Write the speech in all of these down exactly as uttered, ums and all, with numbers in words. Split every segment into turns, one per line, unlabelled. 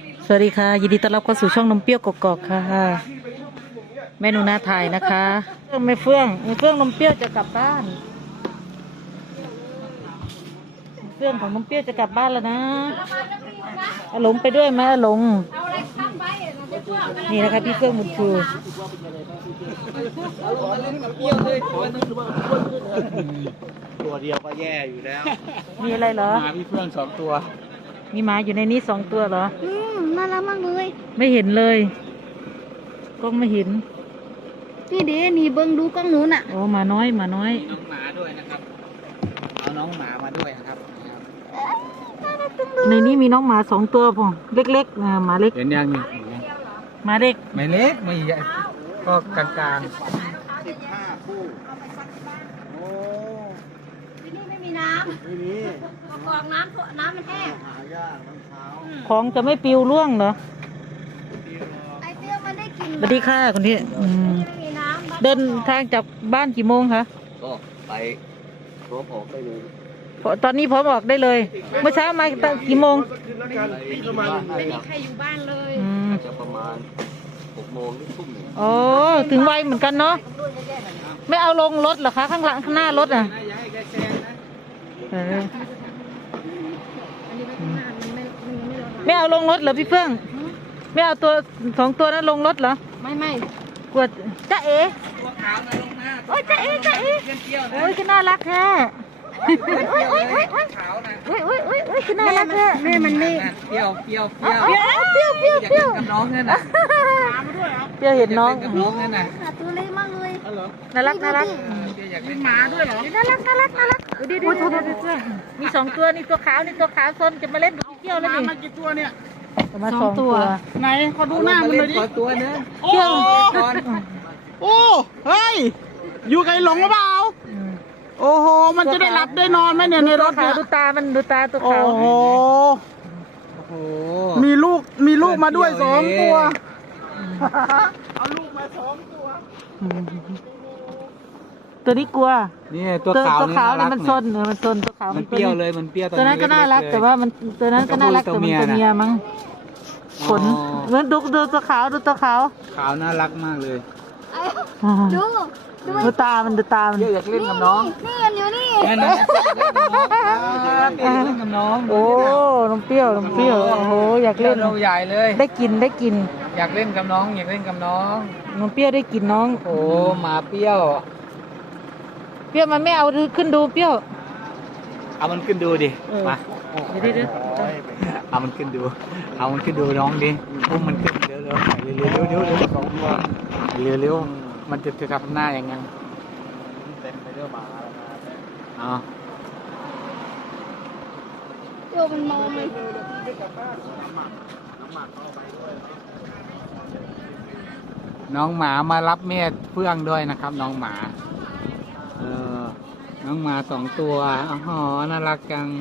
สวัสดีค่ะยินดีต้อนรับเข้าสู่ช่องนมเปรี้ยวกกอกค่ะแม่หนูนาถ่ายนะคะเฟื่องไม่เฟื่องไม่เฟื่องนมเปรี้ยวจะกลับบ้านเฟื่องของนมเปรี้ยวจะกลับบ้านแล้วนะอาหลงไปด้วยไหมอาหลงนี่นะคะพี่เฟื่องบุญชู
ตัวเดียวก็แย่อยู่แล้ว
มีอะไรเหรอ
มาพี่เฟื่องสองตัว
มีหมาอยู่ในนี้สองตัวเหรอ
อืมน่ารักมากเลย
ไม่เห็นเลยกล้องไม่เห็น
นี่เด้นี่เบิ้งดูกล้องหนูน่ะ
โอ้หมาน้อยหมาน้อย
น้องหมาด้วยนะครับเอาน้องหมามาด้วยนะครับ
ในนี้มีน้องหมาสองตัวพอเล็กๆนะหมาเล็ก
เห็นยังนี่
หมาเล็ก
ไม่เล็กไม่ใหญ่ก็กลางๆสิบห้าคู่โอ้
ที่นี่ไม่มีน้ำ
ไม่มี
กองน้ำน้ำมันแห้ง
หายากน้ำเช้า
ของจะไม่ปิวล่วงเหรอ
ไอเปรี้ยวมันได้กิน
สวัสดีค่ะคนที่เดินทางจากบ้านกี่โมงคะ
ก็ไปพร้อมออกได้เลย
ตอนนี้พร้อมออกได้เลยเมื่อเช้ามากี่โมง
ไม่มีใครอยู่บ้านเลย
จะประมาณหกโมงหรือทุ่มหนึ่ง
อ๋อถึงไวเหมือนกันเนาะไม่เอาลงรถเหรอคะข้างหลังข้างหน้ารถอ่ะไม่เอาลงรถเหรอพี่เฟื่องไม่เอาตัวสองตัวนั้นลงรถเหรอ
ไม่ไม่
กลัวจ้าเอ๋
ตัวขาวนะลงหน้า
โอ้ยจ้าเอ๋จ้าเอ๋โอ้ยก็น่ารักแท้โอ้ยโอ้ยโอ้ยโอ้ย
ขาวนะ
โอ้ยโอ้ยโอ้ยโอ้ยก็น่ารักแท้
แม่มันไม่
เปรี้ยวเปรี้ยวเปรี้ยวเปรี้ยว
เปรี้ยวเปรี้ยว
กับน้องเนี่ยนะ
เปรี้ยวเห็นน้อง
กับน้องเนี่ยนะ
ตัวเล็กมากเลย
น่ารักน่ารัก
อยากเล่นหมาด้วยเหรอ
น่ารักน่ารักน่ารักดูดิดูดิดูดิมีสองตัวนี่ตัวขาวนี่ตัวขาวซนจะมาเล่นกับเที่ยวแล้วนี่
มากี่ตัวเนี่ย
มาสองตัว
ไหนเขาดูหน้ามันเลยดิตัวนึง
เที่ยว
โอ้เฮ้ยอยู่ไกลหลงหรือเปล่าโอ้โหมันจะได้หลับได้นอนไหมเนี่ยในรถเนี่ย
ดูตามันดูตาตัวขาว
โอ้โหมีลูกมีลูกมาด้วยสองตัวเอาลูกมาสองตัว
ตัวนี้กลัว
นี่ตัวขาว
ตัวขาวนี่มันซนเออมันซนตัวขาว
มันเปรี้ยวเลยมันเปรี้ยว
ตัวนั้นก็น่ารักแต่ว่ามันตัวนั้นก็น่ารักแต่มันตัวเมียมั้งขนเหมือนดูดูตัวขาวดูตัวขาว
ขาวน่ารักมากเลย
ดู
ดูตามันดูตามัน
อยากเล่นกับน้อง
นี่กันอยู่นี่
เล่นกับน้อง
โอ้น้องเปรี้ยวน้องเปรี้ยวโอ้โหอยากเล่น
เราใหญ่เลย
ได้กินได้กิน
อยากเล่นกับน้องอยากเล่นกับน้อง
น้องเปรี้ยวได้กินน้อง
โอ้หมาเปรี้ยว
เปรี้ยวมันไม่เอาขึ้นดูเปรี้ยว
เอามันขึ้นดูดิมา
เดี๋ยวดิ
เอามันขึ้นดูเอามันขึ้นดูน้องดิอุ้มมันขึ้นเร็วเร็วเร็วเร็วเร็วเร็วสองตัวเร็วเร็วมันจะจะทำหน้าอย่างไงเต็มไปด้วยหมาอ๋อ
โยมันมองไหม
น้องหมามารับแม่เฟื่องด้วยนะครับน้องหมาเออน้องหมาสองตัวอ๋อน่ารักจัง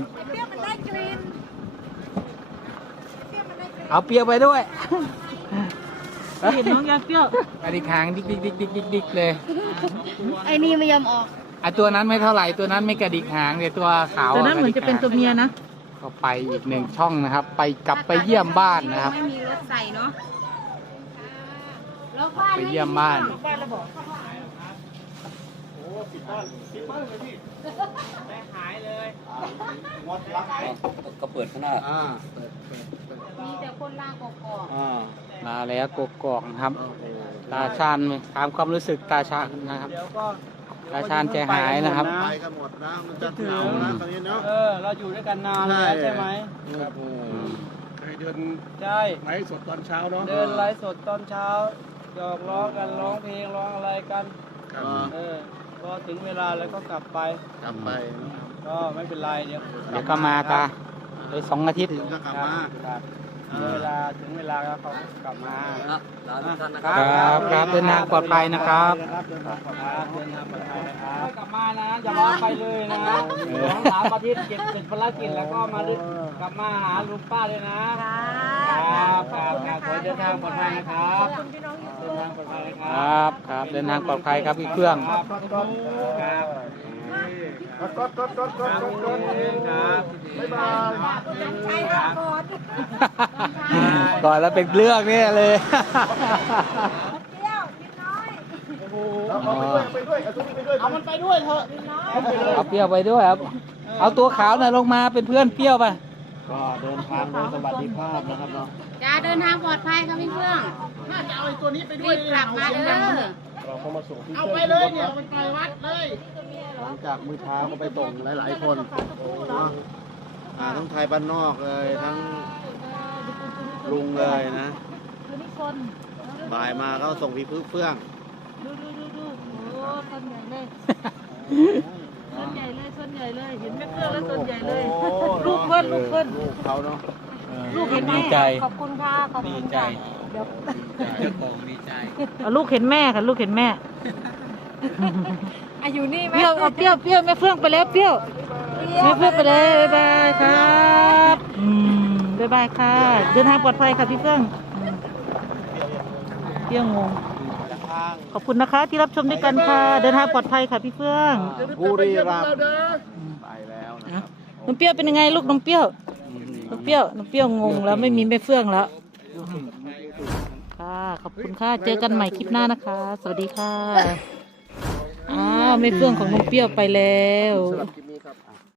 เอาเปรี้ยวไปด้วย
เห็นน้องยาเปรี้ยว
กระดิกหางดิกดิกดิกดิกดิกดิกเลย
ไอ้นี่ไม่ยอมออก
ไอตัวนั้นไม่เท่าไหร่ตัวนั้นไม่กระดิกหางแต่ตัวขาว
ตัวนั้นเหมือนจะเป็นตัวเมียนะ
ก็ไปอีกหนึ่งช่องนะครับไปกลับไปเยี่ยมบ้านนะครับ
ไม่มีรถใส่เนาะ
ไปเยี่ยมบ้านก็เปิดข้างหน้า
มีแต่คนลากกอก
มาแล้วกกอกนะครับตาชาญถามความรู้สึกตาชาญนะครับตาชาญใจหายนะครับ
ไปกันหมดนะมันจะเหงานะตอนนี้เนาะ
เออเราอยู่ด้วยกันนานแล้วใช่ไหม
ครับเดิน
ใช่
ไลฟ์สดตอนเช้าเนาะ
เดินไลฟ์สดตอนเช้าหยอกล้อกันร้องเพลงร้องอะไรกันเออพอถึงเวลาแล้วก็กลับไป
กลับไป
ก็ไม่เป็นไรเดี๋ยว
เดี๋ยวก็มาตาไปสองอาทิตย์
ถึงก็กลับมา
เวลาถึงเวลาแล้วเขากลับมา
ครับครับเดินทางปลอดภัยนะครับ
เดินทางปลอดภัยเดินทางปลอดภัยนะครับกลับมานะอย่าร้องไปเลยนะสองสามอาทิตย์เก็บเสร็จภารกิจแล้วก็มากลับมาหาลุงป้าเลยนะครับครับครับขอเดินทางปลอดภัยนะครับเดินทางปลอดภัย
ครับครับเดินทางปลอดภัยครับพี่เครื่อง
ครับ
กดกดกดกดกดกดกด
ครับ
บ๊ายบาย
กก่อนแล้วเป็นเรื่องเนี่ยเลย
เอามันไปด้วยเถอะ
เอาเปรี้ยวไปด้วยครับ เอาตัวขาวน่ะลงมาเป็นเพื่อนเปรี้ยวไป
ก็เดินทางโดยสวัสดิภาพนะครับเนาะ
จ้าเดินทางปลอดภัยค่ะพี่เฟื่อง
น่าจะเอาไอ้ตัวนี้ไปด้ว
รี
ย
บกลับมาเด้อ
เราก็มาส่งที่
เอาไปเลยเนี่ยเอาไปปล่อยวัดเลย
หลังจากมื้อเช้าก็ไปส่งหลายๆคนเนาะอ่าทั้งไทยบ้านนอกเลยทั้งลุงเลยนะบ่ายมาก็ส่งพี่พึ่งเฟื่อง
ดูดูดูดูโอ้ต้นใหญ่เลยต้นใหญ่เลยต้นใหญ่เลยเห็นแม่เฟื่องแล้วต้นใหญ่เลย ลูกเพิ่นลูกเพิ่น
ลูกเขาเนาะ
ลูกเห็นแม่
ดีใจ
ขอบคุณค่ะ ขอบ
ดี
คุณ
ใจ
ค่ะ
เจ้าของดีใจ
เอาลูกเห็นแม่ค่ะลูกเห็นแม่
อายุนี่ไหม
เปรี้ยวเอาเปรี้ยวเปรี้ยวแม่เฟื่องไปแล้วเปรี้ยวแม่เฟื่องไปเลยบ๊ายบายครับอืมบ๊ายบายค่ะเดินทางปลอดภัยค่ะพี่เฟื่องอืมเปรี้ยวงงขอบคุณนะคะที่รับชมด้วยกันค่ะ เดินทางปลอดภัยค่ะพี่เฟื่อง
บุรีรัมย์ไปแล้วนะครับ
น้ำเปรี้ยวเป็นยังไงลูกน้ำเปรี้ยวน้ำเปรี้ยวน้ำเปรี้ยวงงแล้วไม่มีแม่เฟื่องแล้วค่ะขอบคุณค่ะเจอกันใหม่คลิปหน้านะคะ สวัสดีค่ะอ้าวแม่เฟื่องของน้ำเปรี้ยวไปแล้ว
สำหรับคลิป